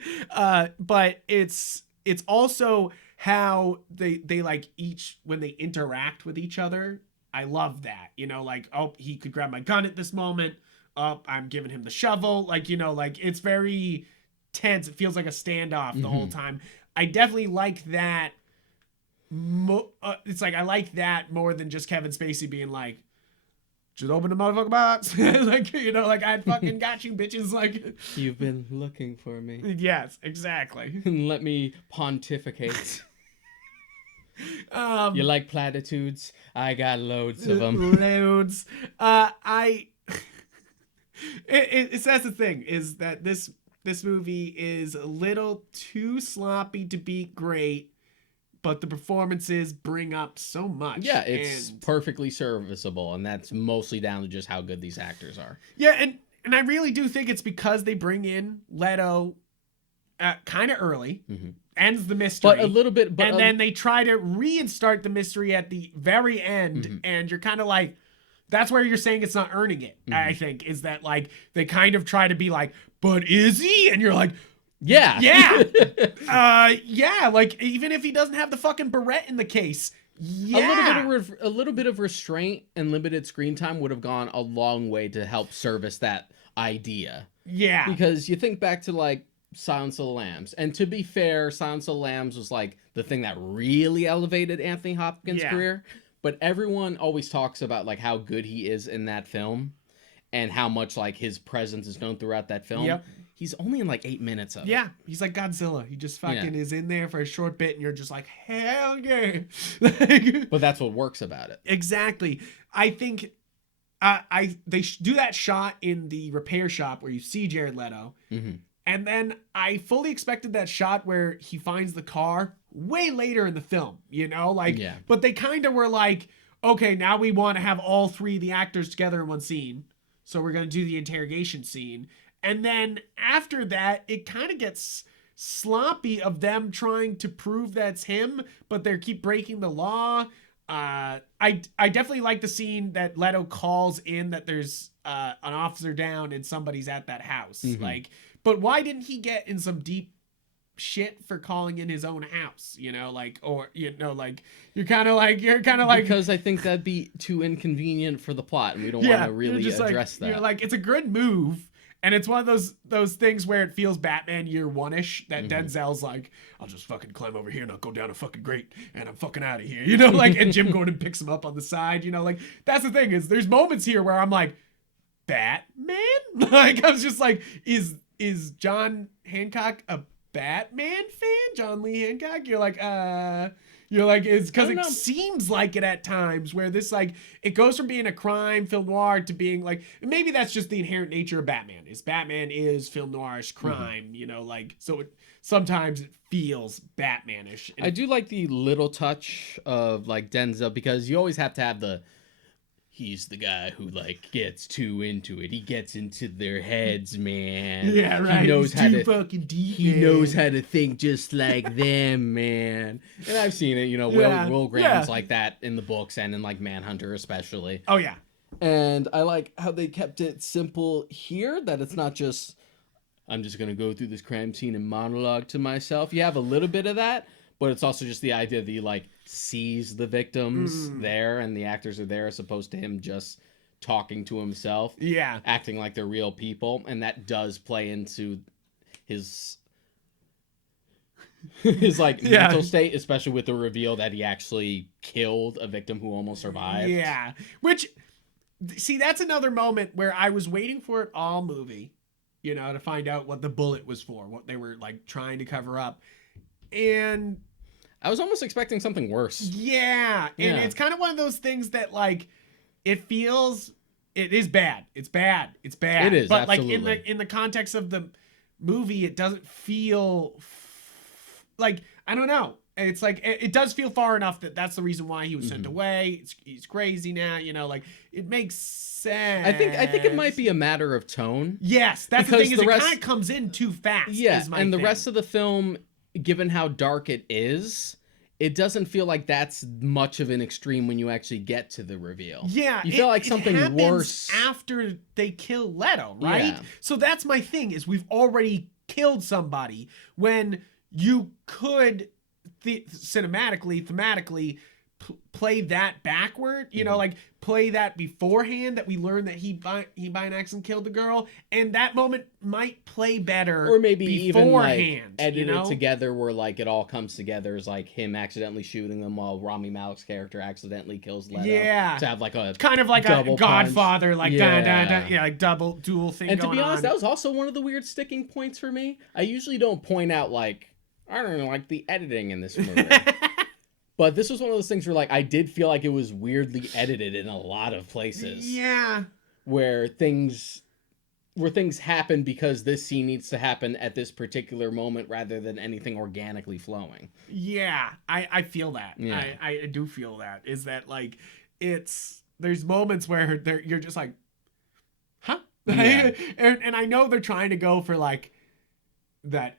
but it's also how they like each, when they interact with each other, I love that, you know, like, oh, he could grab my gun at this moment, oh, I'm giving him the shovel, like, you know, like, it's very tense. It feels like a standoff the whole time. I definitely like that. It's like, I like that more than just Kevin Spacey being like, just open the motherfucking box. Like, you know, like, I fucking got you, bitches. Like, you've been looking for me. Yes, exactly. Let me pontificate. You like platitudes? I got loads of them. Loads. It's that's the thing, is that this movie is a little too sloppy to be great, but the performances bring up so much. Yeah, it's perfectly serviceable, and that's mostly down to just how good these actors are. Yeah, and I really do think it's because they bring in Leto kind of early, ends the mystery, but a little bit, and then they try to restart the mystery at the very end, and you're kind of like, that's where you're saying it's not earning it. I think is that like they kind of try to be like, but is he? And you're like, yeah, like, even if he doesn't have the fucking beret in the case, a little bit of restraint and limited screen time would have gone a long way to help service that idea. Yeah, because you think back to like Silence of the Lambs, and to be fair, Silence of the Lambs was like the thing that really elevated Anthony Hopkins' career. But everyone always talks about like how good he is in that film, and how much like his presence is known throughout that film. Yep. He's only in like 8 minutes of it. Yeah, he's like Godzilla. He just fucking is in there for a short bit, and you're just like, hell yeah. But that's what works about it. Exactly. I think they do that shot in the repair shop where you see Jared Leto, and then I fully expected that shot where he finds the car way later in the film, you know, like, but they kind of were like, okay, now we want to have all three of the actors together in one scene, so we're going to do the interrogation scene. And then after that, it kind of gets sloppy of them trying to prove that's him, but they keep breaking the law. I definitely like the scene that Leto calls in that there's an officer down and somebody's at that house. Like, but why didn't he get in some deep shit for calling in his own house, you know, like, or, you know, like, you're kind of like because I think that'd be too inconvenient for the plot, and we don't want to really address that. You're like, it's a good move, and it's one of those things where it feels Batman year one-ish, that Denzel's like, I'll just fucking climb over here and I'll go down a fucking grate and I'm fucking out of here, you know, like, and Jim Gordon picks him up on the side, you know, like, that's the thing, is there's moments here where I'm like, Batman? Like, I was just like, is John Hancock a Batman fan? John Lee Hancock? You're like, it's because it seems like it at times, where this, like, it goes from being a crime film noir to being like, maybe that's just the inherent nature of Batman, is Batman is film noirish crime, you know, like, so sometimes it feels Batmanish. I do like the little touch of, like, Denzel, because you always have to have he's the guy who, like, gets too into it. He gets into their heads, man. Yeah, right. He knows how to fucking deep. He knows how to think just like them, man. And I've seen it, you know, Will Graham's like that in the books and in, like, Manhunter especially. Oh yeah. And I like how they kept it simple here, that it's not just, I'm just gonna go through this crime scene and monologue to myself. You have a little bit of that, but it's also just the idea that he, like, sees the victims there and the actors are there, as opposed to him just talking to himself. Yeah. Acting like they're real people. And that does play into his like, mental state, especially with the reveal that he actually killed a victim who almost survived. Yeah. Which, see, that's another moment where I was waiting for it all movie, you know, to find out what the bullet was for, what they were, like, trying to cover up. And I was almost expecting something worse. Yeah. And it's kind of one of those things that, like, it is bad. It's bad. It's bad. It is, but absolutely. like in the context of the movie, it doesn't feel like, I don't know. It's like, it does feel far enough that that's the reason why he was sent away. He's crazy now, you know, like, it makes sense. I think it might be a matter of tone. Yes, that's the thing, is it kind of comes in too fast. Yeah, and the rest of the film, given how dark it is, it doesn't feel like that's much of an extreme when you actually get to the reveal. Yeah, you feel like something worse after they kill Leto, right? Yeah. So that's my thing, is we've already killed somebody when you could thematically play that backward, you know, like, play that beforehand, that we learn that he by an accident killed the girl, and that moment might play better, or maybe even, like, edit it together where, like, it all comes together as, like, him accidentally shooting them while Rami Malek's character accidentally kills Leto. Yeah, to have, like, a kind of like a Godfather, like, yeah, like dual thing. And to be honest, that was also one of the weird sticking points for me. I usually don't point out, like, I don't know, like, the editing in this movie. But this was one of those things where, like, I did feel like it was weirdly edited in a lot of places. Yeah. Where things happen because this scene needs to happen at this particular moment rather than anything organically flowing. Yeah, I feel that. Yeah. I do feel that. Is that, like, there's moments where you're just like, huh? Yeah. and I know they're trying to go for, like, that.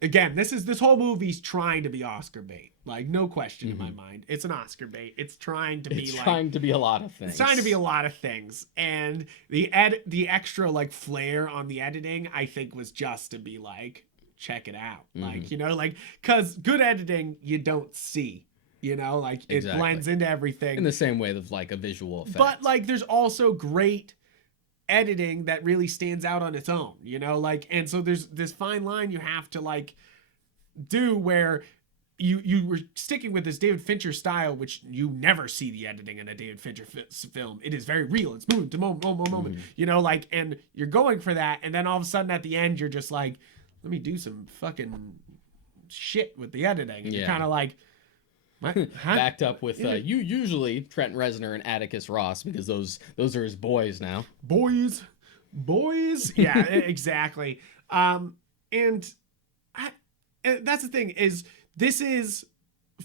Again, this whole movie's trying to be Oscar bait. Like, no question in my mind. It's an Oscar bait. It's trying to be a lot of things. It's trying to be a lot of things. And the extra, like, flair on the editing, I think, was just to be like, check it out. Like, you know, like, because good editing you don't see. You know, like, it blends into everything. In the same way of, like, a visual effect. But, like, there's also great editing that really stands out on its own, you know, like, and so there's this fine line you have to, like, do where you were sticking with this David Fincher style, which you never see the editing in a David Fincher film. It is very real. It's moment to moment, you know, like, and you're going for that, and then all of a sudden at the end you're just like, let me do some fucking shit with the editing, and you're kind of like, backed up with usually Trent Reznor and Atticus Ross, because those are his boys now. Boys, yeah, exactly. And that's the thing, is this is,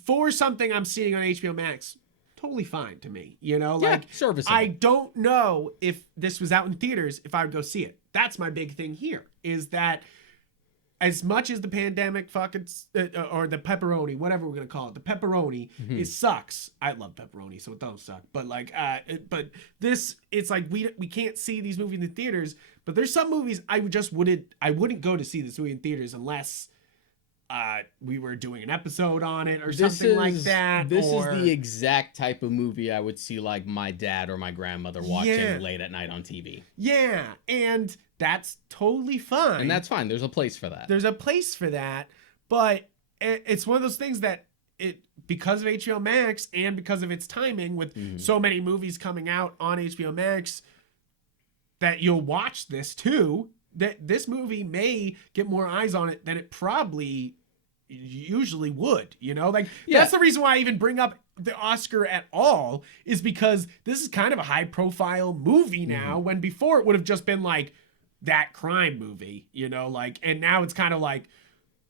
for something I'm seeing on HBO Max, totally fine to me, you know, like, serviceable. I don't know if this was out in theaters if I would go see it. That's my big thing here, is that as much as the pandemic fucking or the pepperoni, whatever we're gonna call it, the pepperoni, it sucks. I love pepperoni, so it don't suck. But, like, but this, it's like we can't see these movies in the theaters. But there's some movies I wouldn't go to see this movie in theaters unless we were doing an episode on it or something like that. This is the exact type of movie I would see like my dad or my grandmother watching late at night on TV. Yeah, and that's totally fine. And that's fine. There's a place for that. There's a place for that, but it's one of those things that because of HBO Max and because of its timing with so many movies coming out on HBO Max, that you'll watch this too, that this movie may get more eyes on it than it probably usually would, you know? Like, that's the reason why I even bring up the Oscar at all, is because this is kind of a high profile movie now, when before it would have just been like that crime movie, you know? Like, and now it's kind of like,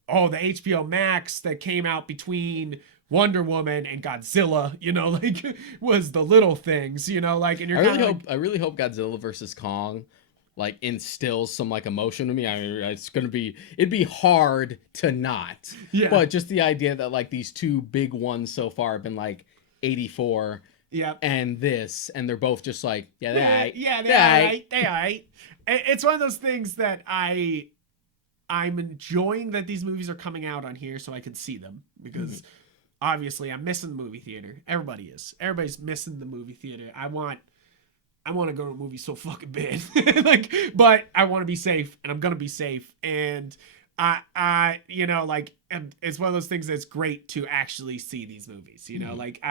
oh, the HBO Max that came out between Wonder Woman and Godzilla, you know, like, was the little things, you know, like, and you're I really hope Godzilla versus Kong like instills some like emotion to me. I mean, it'd be hard to not. Yeah. But just the idea that like these two big ones so far have been like 84 and this, and they're both just like, they're all right. It's one of those things that I'm enjoying that these movies are coming out on here so I can see them, because obviously I'm missing the movie theater. Everybody's missing the movie theater. I want to go to a movie so fucking bad. Like, but I want to be safe, and I'm going to be safe. And I you know, like, it's one of those things that's great to actually see these movies, you know, like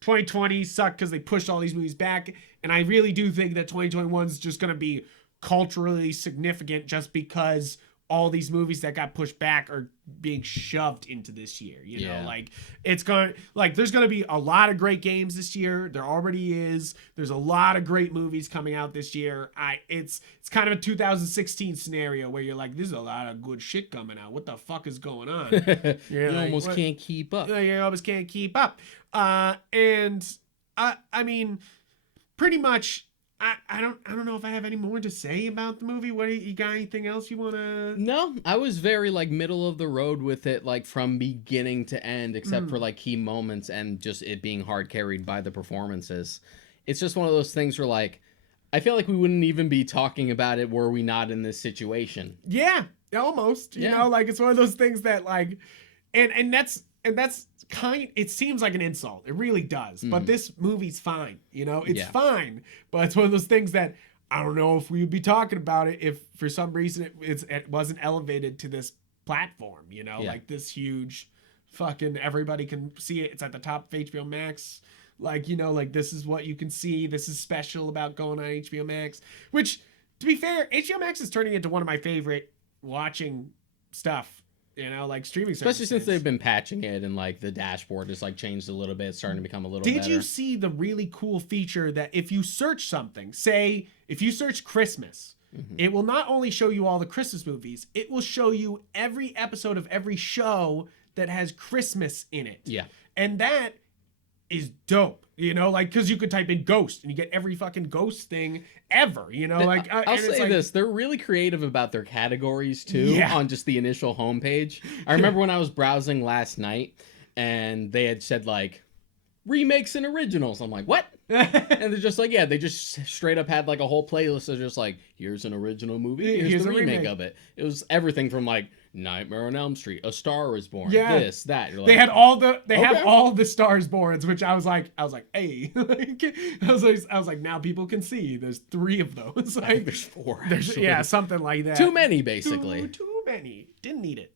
2020 sucked because they pushed all these movies back. And I really do think that 2021 is just going to be culturally significant just because all these movies that got pushed back are being shoved into this year, you know, like there's going to be a lot of great games this year. There already is. There's a lot of great movies coming out this year. It's kind of a 2016 scenario where you're like, there's a lot of good shit coming out. What the fuck is going on? You almost can't keep up. You almost can't keep up. And I mean, pretty much, I don't know if I have any more to say about the movie. What, you got anything else you want to? No, I was very like middle of the road with it, like from beginning to end, except for like key moments and just it being hard carried by the performances. It's just one of those things where like, I feel like we wouldn't even be talking about it were we not in this situation. Yeah, almost. You know, like, it's one of those things that like, and that's it seems like an insult. It really does. But this movie's fine. You know, it's fine. But it's one of those things that I don't know if we would be talking about it if for some reason it wasn't elevated to this platform, you know, like this huge fucking, everybody can see it. It's at the top of HBO Max. Like, you know, like, this is what you can see. This is special about going on HBO Max, which, to be fair, HBO Max is turning into one of my favorite watching stuff. You know, like, streaming services. Especially since they've been patching it and, like, the dashboard has, like, changed a little bit. It's starting to become a little better. Did you see the really cool feature that if you search something, say, if you search Christmas, it will not only show you all the Christmas movies, it will show you every episode of every show that has Christmas in it. Yeah. And that is dope, you know, like, because you could type in ghost and you get every fucking ghost thing ever, you know, like, I'll say this, they're really creative about their categories too, on just the initial homepage. I remember when I was browsing last night and they had said like remakes and originals. I'm like, what? And they're just like, they just straight up had like a whole playlist of just like, here's an original movie, here's the remake of it. It was everything from like Nightmare on Elm Street, A Star Is Born, this, that. You're like, they had all have all the Stars Borns, which I was like, hey, I was like, now people can see. There's 3 of those. Like, there's 4. Something like that. Too many, basically. Too many. Didn't need it.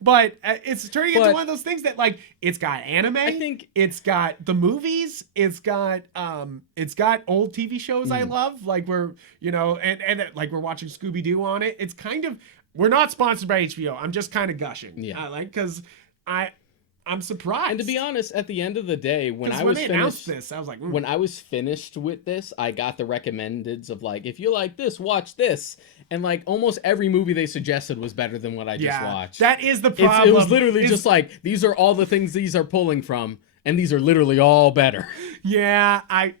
But it's turning into one of those things that like, it's got anime. I think it's got the movies. It's got old TV shows I love. Like, we're, you know, and like, we're watching Scooby-Doo on it. It's kind of. We're not sponsored by HBO. I'm just kind of gushing. Yeah. Because I'm surprised. And to be honest, at the end of the day, when I was announced this, I was like, when I was finished with this, I got the recommendeds of like, if you like this, watch this. And like almost every movie they suggested was better than what I just watched. That is the problem. It was literally just like, these are all the things these are pulling from, and these are literally all better. Yeah, I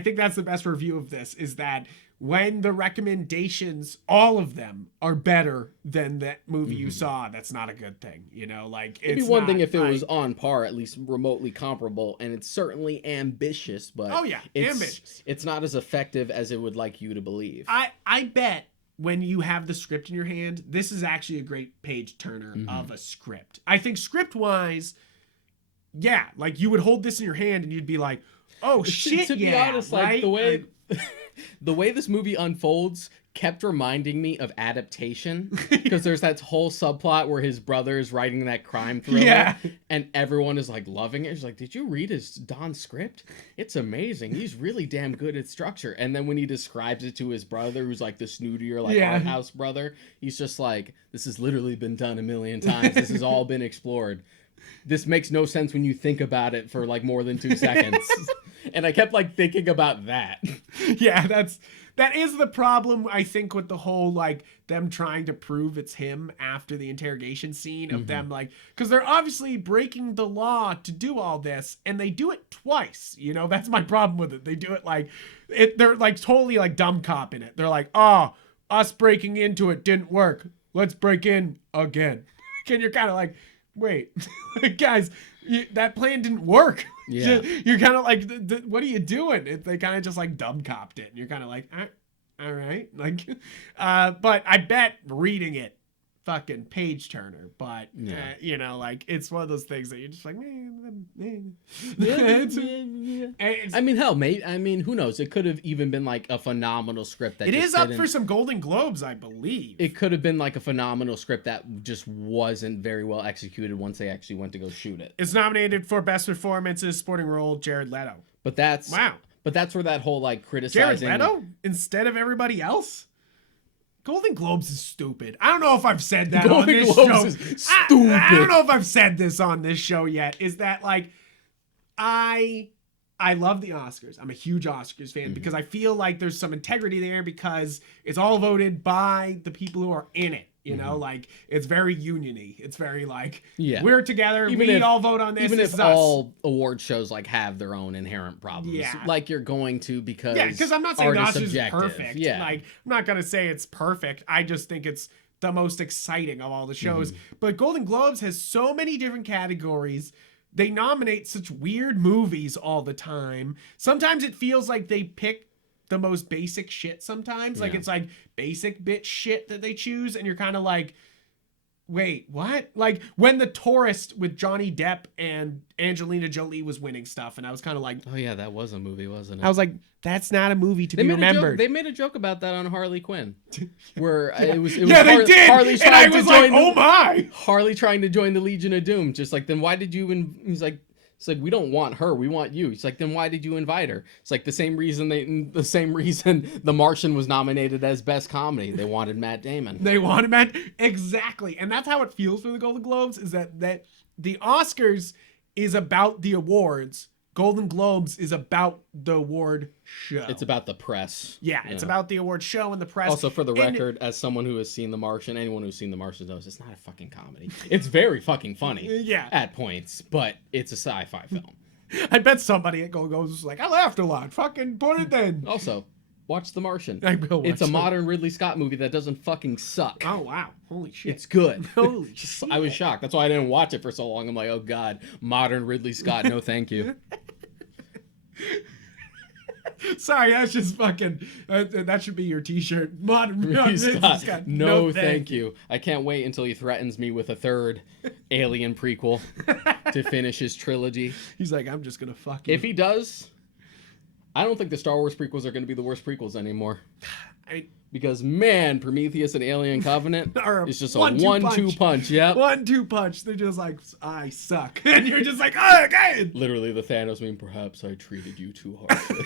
think that's the best review of this, is that when the recommendations, all of them, are better than that movie you saw, that's not a good thing. You know, like, it'd be one thing if it was on par, at least remotely comparable, and it's certainly ambitious, but ambitious. It's not as effective as it would like you to believe. I bet when you have the script in your hand, this is actually a great page turner of a script. I think script wise, yeah, like you would hold this in your hand and you'd be like, oh shit, to be honest, right? like the way this movie unfolds kept reminding me of Adaptation, because there's that whole subplot where his brother is writing that crime thriller and everyone is like loving it. He's like, did you read his Don's script? It's amazing. He's really damn good at structure. And then when he describes it to his brother, who's like the snootier, like art house brother, he's just like, this has literally been done a million times. This has all been explored. This makes no sense when you think about it for like more than 2 seconds. And I kept like thinking about that. Yeah, that is the problem, I think, with the whole, like, them trying to prove it's him after the interrogation scene of them, like, because they're obviously breaking the law to do all this, and they do it twice, you know? That's my problem with it. They do it, like, they're, like, totally, like, dumb cop in it. They're like, oh, us breaking into it didn't work. Let's break in again. And you're kind of like, wait, guys, that plan didn't work. Yeah. You're kind of like, what are you doing? They kind of just like dumb copped it. And you're kind of like, all right. Like, but I bet reading it, fucking page turner. But, you know, like, it's one of those things that you're just like, I mean, hell, maybe, I mean, who knows? It could have even been like a phenomenal script that it is up for some Golden Globes, I believe. It could have been like a phenomenal script that just wasn't very well executed once they actually went to go shoot it. It's nominated for Best Performance in a Supporting Role, Jared Leto. But that's wow. But that's where that whole like criticizing Jared Leto instead of everybody else. Golden Globes is stupid. I don't know if I've said that on this show. Is stupid. I don't know if I've said this on this show yet. Is that like I love the Oscars. I'm a huge Oscars fan because I feel like there's some integrity there because it's all voted by the people who are in it. You know, like it's very union-y. It's very like we're together. We all vote on this. Even if all award shows like have their own inherent problems, like you're going to because I'm not saying the Oscars is perfect. Yeah, like I'm not gonna say it's perfect. I just think it's the most exciting of all the shows. But Golden Globes has so many different categories. They nominate such weird movies all the time. Sometimes it feels like they pick the most basic shit sometimes. Like it's like basic bitch shit that they choose. And you're kind of like, wait, what? Like when The Tourist with Johnny Depp and Angelina Jolie was winning stuff. And I was kind of like, oh yeah, that was a movie, wasn't it? I was like, that's not a movie to be remembered. They made a joke about that on Harley Quinn. Where it was they did. Harley and I was like, oh my. Harley trying to join the Legion of Doom. Just like, then why did you he's like, it's like, we don't want her, we want you. It's like, then why did you invite her? It's like the same reason The Martian was nominated as Best Comedy. They wanted Matt Damon. Exactly. And that's how it feels for the Golden Globes, is that the Oscars is about the awards. Golden Globes is about the award show. It's about the press. Yeah, it's about the award show and the press. Also, for the record, as someone who has seen The Martian, anyone who's seen The Martian knows it's not a fucking comedy. It's very fucking funny at points, but it's a sci-fi film. I bet somebody at Golden Globes was like, I laughed a lot. Fucking put it then. Also, watch The Martian. I will watch It's a modern Ridley Scott movie that doesn't fucking suck. Oh, wow. Holy shit. It's good. Holy shit. I was shocked. That's why I didn't watch it for so long. I'm like, oh, God, modern Ridley Scott. No, thank you. Sorry, that's just fucking. That should be your T-shirt. Modern Ridley Scott. No, thank you. I can't wait until he threatens me with a third Alien prequel to finish his trilogy. He's like, I'm just gonna fuck you. If he does, I don't think the Star Wars prequels are gonna be the worst prequels anymore. Because man, Prometheus and Alien Covenant is just a 1-2 punch. Yep. 1-2 punch. They're just like, I suck. And you're just like, oh, okay. Literally the Thanos meme, perhaps I treated you too harshly.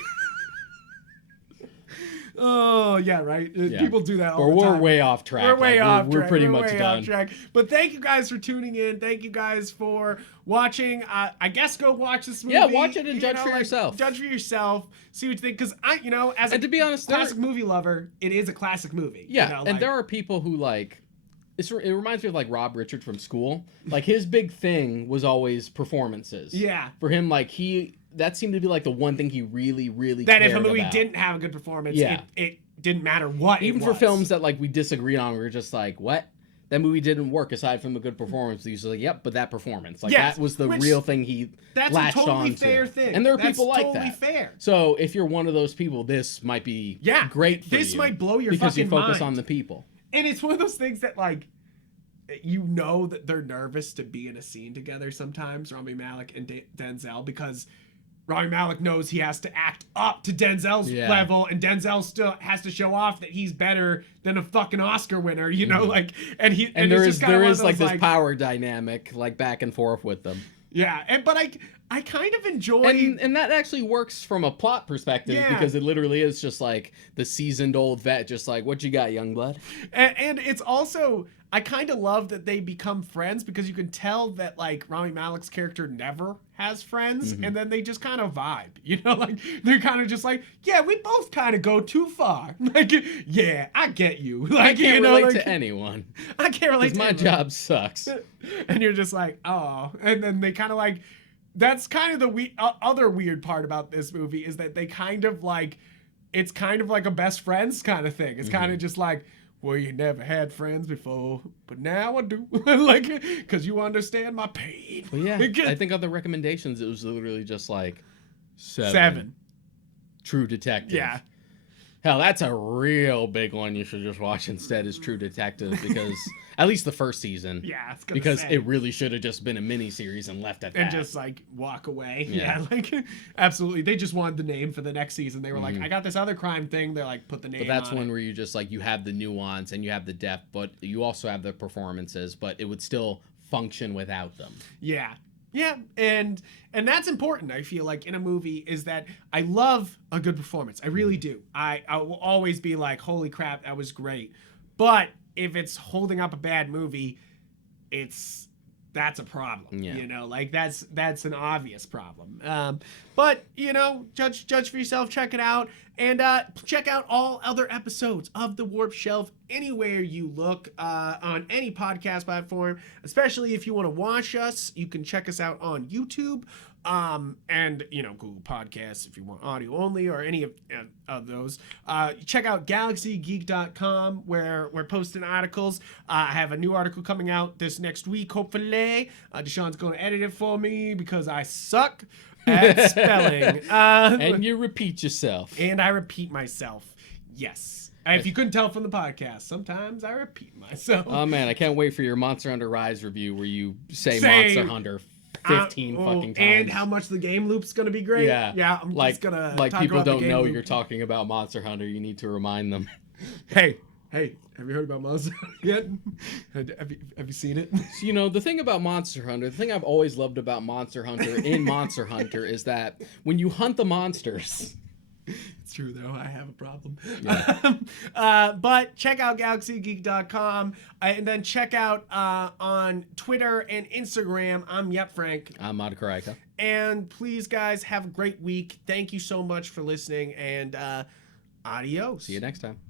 Oh, yeah, right. People do that all the time. We're way off track. We're pretty much done. But thank you guys for tuning in. Thank you guys for watching. I guess go watch this movie. Yeah, watch it and judge for yourself. Judge for yourself. See what you think. Because as to be honest, classic movie lover, it is a classic movie. Yeah, and there are people who like. It reminds me of like Rob Richard from school. Like his big thing was always performances. Yeah. For him, like that seemed to be like the one thing he really cared that if a movie didn't have a good performance, it didn't matter what. Even for films that like we disagreed on, we were just like, what? that movie didn't work aside from a good performance. He's like, yep, but that performance, like Yes, that was the real thing he latched a totally on fair to. thing. And there are That's people like totally that. Fair. So if you're one of those people, this might be great for you. This might blow your because fucking you focus mind. on the people. And it's one of those things that, like, you know that they're nervous to be in a scene together sometimes, Rami Malek and Denzel, because Rami Malek knows he has to act up to Denzel's level, and Denzel still has to show off that he's better than a fucking Oscar winner, you know, like, and there is like this power dynamic, like, back and forth with them. Yeah, but I kind of enjoy... And that actually works from a plot perspective, because it literally is just like the seasoned old vet, just like, what you got, young blood? And it's also... I kind of love that they become friends, because you can tell that, like, Rami Malek's character never has friends, and then they just kind of vibe, you know, like, they're kind of just like, yeah, we both kind of go too far. Like, yeah, I get you. Like, I can't you know, relate like, to anyone. I can't relate to my anyone. job sucks. And you're just like, oh. And then they kind of like, that's kind of the other weird part about this movie, is that they kind of like, it's kind of like a best friends kind of thing. It's kind of just like, well, you never had friends before, but now I do. Like, because you understand my pain. Well, yeah, I think on the recommendations, it was literally just like 7. True Detective. Yeah. Hell, that's a real big one you should just watch instead, is True Detective, because at least the first season. Yeah, it's because it really should have just been a miniseries and left at that. And just like walk away. Yeah, like absolutely. They just wanted the name for the next season. They were like, I got this other crime thing. They're like, put the name on it. But that's one where you just like, you have the nuance and you have the depth, but you also have the performances, but it would still function without them. Yeah. Yeah, and that's important, I feel like, in a movie, is that I love a good performance. I really do. I will always be like, holy crap, that was great. But if it's holding up a bad movie, that's a problem. You know, like that's an obvious problem. But you know, judge for yourself. Check it out, and check out all other episodes of The Warp Shelf anywhere you look, on any podcast platform. Especially if you want to watch us, you can check us out on YouTube. And you know, Google Podcasts if you want audio only, or any of those. Check out galaxygeek.com, where we're posting articles. I have a new article coming out this next week, hopefully. Deshaun's going to edit it for me because I suck at spelling. And you repeat yourself. And I repeat myself. Yes. If you couldn't tell from the podcast, sometimes I repeat myself. Oh man, I can't wait for your Monster Hunter Rise review where you say Monster Hunter 15 fucking times. And how much the game loop's gonna be great. Yeah, I'm just gonna like talk people about the don't game know loop. you're talking about Monster Hunter. You need to remind them. Hey, have you heard about Monster Hunter yet? Have you seen it? So, you know, the thing about Monster Hunter, the thing I've always loved about Monster Hunter in Monster Hunter is that when you hunt the monsters... It's true, though. I have a problem. Yeah. But check out galaxygeek.com, and then check out on Twitter and Instagram. I'm Yupfrank. I'm Madakaraika. And please, guys, have a great week. Thank you so much for listening, and adios. See you next time.